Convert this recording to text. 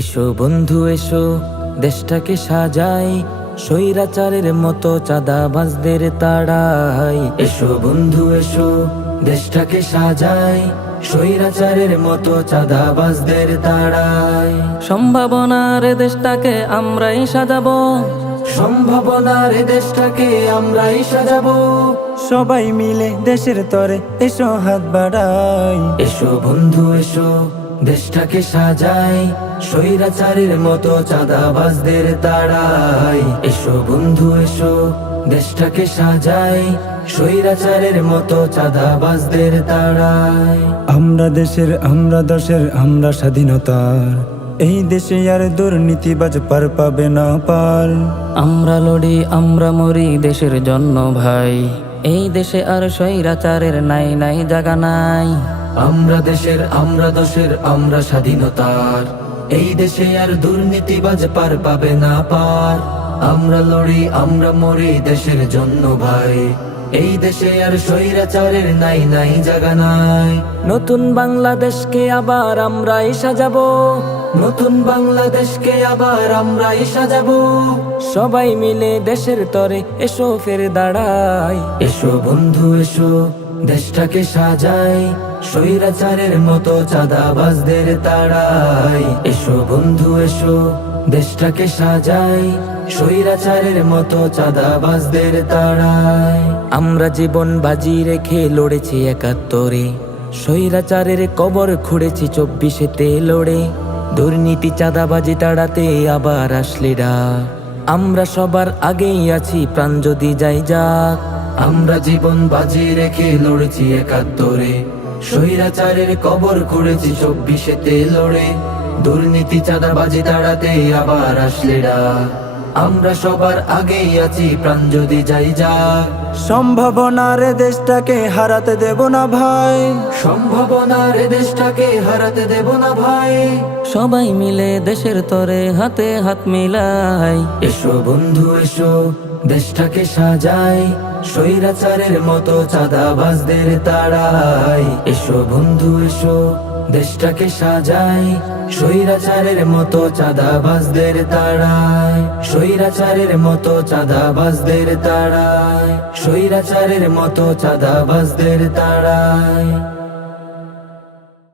এসো বন্ধু এসো, দেশটাকে সাজাই, স্বৈরাচারের মতো চাঁদাবাজদের তাড়াই। এসো বন্ধু এসো, দেশটাকে সাজাই, স্বৈরাচারের মতো চাঁদাবাজদের তাড়াই। সম্ভাবনার এ দেশটাকে আমরাই সাজাবো, সম্ভাবনার এ দেশটাকে আমরাই সাজাবো। সবাই মিলে দেশের তরে এসো হাত বাড়াই। এসো বন্ধু এসো, দেশটাকে সাজাই, স্বৈরাচারের মতো চাঁদাবাজদের তাড়াই। এসো বন্ধু এসো, দেশটাকে সাজাই, স্বৈরাচারের মতো চাঁদাবাজদের তাড়াই। আমরা দেশের, আমরা দশের, আমরা স্বাধীনতার, এই দেশে আর দুর্নীতিবাজ পার পাবে না পার। আমরা লড়ি আমরা মরি দেশের জন্য ভাই, এই দেশে আর স্বৈরাচারের নাই নাই জায়গা নাই। আমরা দেশের, আমরা দশের, আমরা স্বাধীনতার, এই দেশে আর দুর্নীতিবাজ পার পাবে না পার। আমরা লড়ি আমরা মরি দেশের জন্য ভাই, এই দেশে আর স্বৈরাচারের নাই নাই জায়গা নাই। নতুন বাংলাদেশকে আবার আমরাই সাজাবো, নতুন বাংলাদেশকে আবার আমরাই সাজাবো। সবাই মিলে দেশের তরে এসো ফের দাঁড়াই। এসো বন্ধু এসো, দেশটাকে সাজাই, স্বৈরাচারের মতো চাঁদাবাজদের তাড়াই। এসো বন্ধু এসো, দেশটাকে সাজাই, স্বৈরাচারের মতো চাঁদাবাজদের তাড়াই। আমরা জীবন বাজি রেখে লড়েছি ৭১, স্বৈরাচারের কবর খুঁড়েছি ২৪-তে লড়ে। দুর্নীতি চাঁদাবাজি তাড়াতে আবার আসলে ডাক, আমরা সবার আগেই আছি প্রাণ যদি যাই যাক। আমরা জীবন বাজি রেখে লড়েছি ৭১, স্বৈরাচারের কবর খুঁড়েছি ২৪-তে লড়ে। দুর্নীতি চাঁদাবাজি তাড়াতে আবার আসলে ডাক, আমরা সবার আগেই আছি প্রাণ যদি যাই যাক। সম্ভাবনার এ দেশটাকে হারাতে দেব না ভাই, সম্ভাবনার এ দেশটাকে হারাতে দেব না ভাই। সবাই মিলে দেশের তরে হাতে হাত মিলাই। এসো বন্ধু এসো, দেশটাকে সাজাই, স্বৈরাচারের মতো চাঁদাবাজদের তাড়াই। এসো বন্ধু এসো, দেশটাকে সাজাই, স্বৈরাচারের মতো চাঁদাবাজদের তাড়াই। স্বৈরাচারের মতো চাঁদাবাজদের তাড়াই, স্বৈরাচারের মতো চাঁদাবাজদের তাড়াই।